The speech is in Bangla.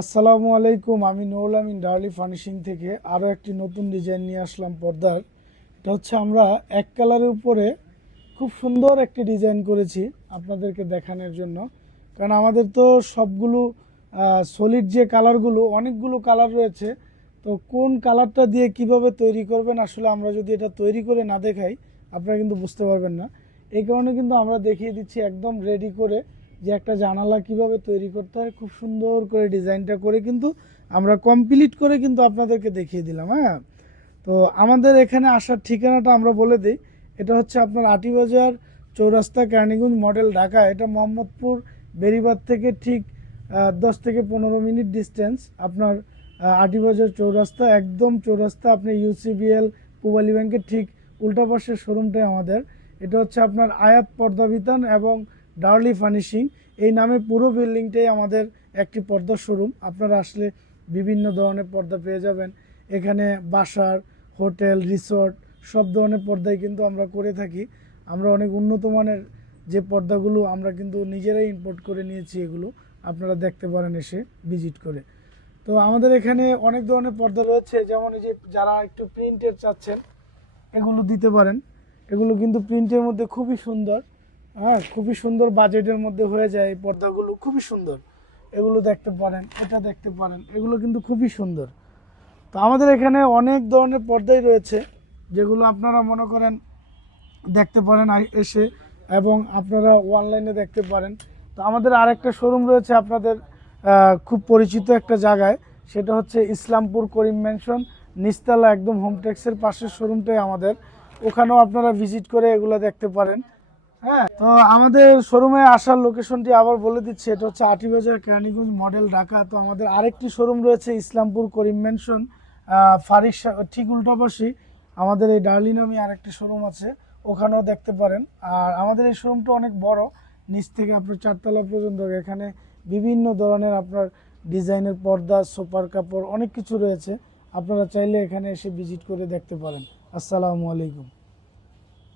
আসসালামু আলাইকুম। আমি নুরুল আমিন ডার্লি ফার্নিশিং থেকে আরও একটি নতুন ডিজাইন নিয়ে আসলাম পর্দার। এটা হচ্ছে আমরা এক কালারের উপরে খুব সুন্দর একটি ডিজাইন করেছি আপনাদেরকে দেখানোর জন্য। কারণ আমাদের তো সবগুলো সলিড যে কালারগুলো, অনেকগুলো কালার রয়েছে। তো কোন কালারটা দিয়ে কিভাবে তৈরি করবেন, আসলে আমরা যদি এটা তৈরি করে না দেখাই আপনারা কিন্তু বুঝতে পারবেন না। এই কারণে কিন্তু আমরা দেখিয়ে দিচ্ছি একদম রেডি করে যে একটা জানালা কিভাবে তৈরি করতে হয়, খুব সুন্দর করে ডিজাইনটা করে কিন্তু আমরা কমপ্লিট করে কিন্তু আপনাদেরকে দেখিয়ে দিলাম। হ্যাঁ, তো আমাদের এখানে আসার ঠিকানাটা আমরা বলে দিই। এটা হচ্ছে আপনার আটিবাজার চৌরাস্তা, কেরানীগঞ্জ মডেল, ঢাকা। এটা মোহাম্মদপুর বেরিবাদ থেকে ঠিক 10 থেকে 15 মিনিট ডিস্টেন্স। আপনার আটিবাজার চৌরাস্তা, একদম চৌরাস্তা। আপনি ইউসিবিএল পূবালী ব্যাংকের ঠিক উল্টা পাশের শোরুমটাই আমাদের। এটা হচ্ছে আপনার আয়াত পর্দা বিতান এবং ডার্লি ফার্নিশিং, এই নামে পুরো বিল্ডিংটাই আমাদের একটি পর্দা শোরুম। আপনারা আসলে বিভিন্ন ধরনের পর্দা পেয়ে যাবেন এখানে। বাসার, হোটেল, রিসর্ট সব ধরনের পর্দাই কিন্তু আমরা করে থাকি। আমরা অনেক উন্নত মানের যে পর্দাগুলো আমরা কিন্তু নিজেরাই ইম্পোর্ট করে নিয়েছি, এগুলো আপনারা দেখতে পারেন এসে ভিজিট করে। তো আমাদের এখানে অনেক ধরনের পর্দা রয়েছে, যেমন এই যে যারা একটু প্রিন্টের চাচ্ছেন এগুলো দিতে পারেন। এগুলো কিন্তু প্রিন্টের মধ্যে খুবই সুন্দর। হ্যাঁ, খুবই সুন্দর, বাজেটের মধ্যে হয়ে যায় এই পর্দাগুলো, খুবই সুন্দর। এগুলো দেখতে পারেন, এটা দেখতে পারেন, এগুলো কিন্তু খুবই সুন্দর। তো আমাদের এখানে অনেক ধরনের পর্দাই রয়েছে, যেগুলো আপনারা মনে করেন দেখতে পারেন এসে, এবং আপনারা অনলাইনে দেখতে পারেন। তো আমাদের আরেকটা শোরুম রয়েছে আপনাদের খুব পরিচিত একটা জায়গায়, সেটা হচ্ছে ইসলামপুর করিম ম্যানশন নিচতলা, একদম হোমটেক্সের পাশের শোরুমটাই আমাদের। ওখানেও আপনারা ভিজিট করে এগুলো দেখতে পারেন। হ্যাঁ, তো আমাদের শোরুমে আসার লোকেশনটি আবার বলে দিচ্ছি। এটা হচ্ছে আটিবাজার কেরানীগঞ্জ মডেল, ঢাকা। তো আমাদের আরেকটি শোরুম রয়েছে ইসলামপুর করিম ম্যানশন, ফারিক ঠিক উল্টাপাশি আমাদের এই ডার্লি নামে আরেকটি শোরুম আছে, ওখানেও দেখতে পারেন। আর আমাদের এই শোরুমটা অনেক বড়, নিচ থেকে আপনার 4 তলা পর্যন্ত। এখানে বিভিন্ন ধরনের আপনার ডিজাইনের পর্দা, সোফার কাপড়, অনেক কিছু রয়েছে। আপনারা চাইলে এখানে এসে ভিজিট করে দেখতে পারেন। আসসালামু আলাইকুম।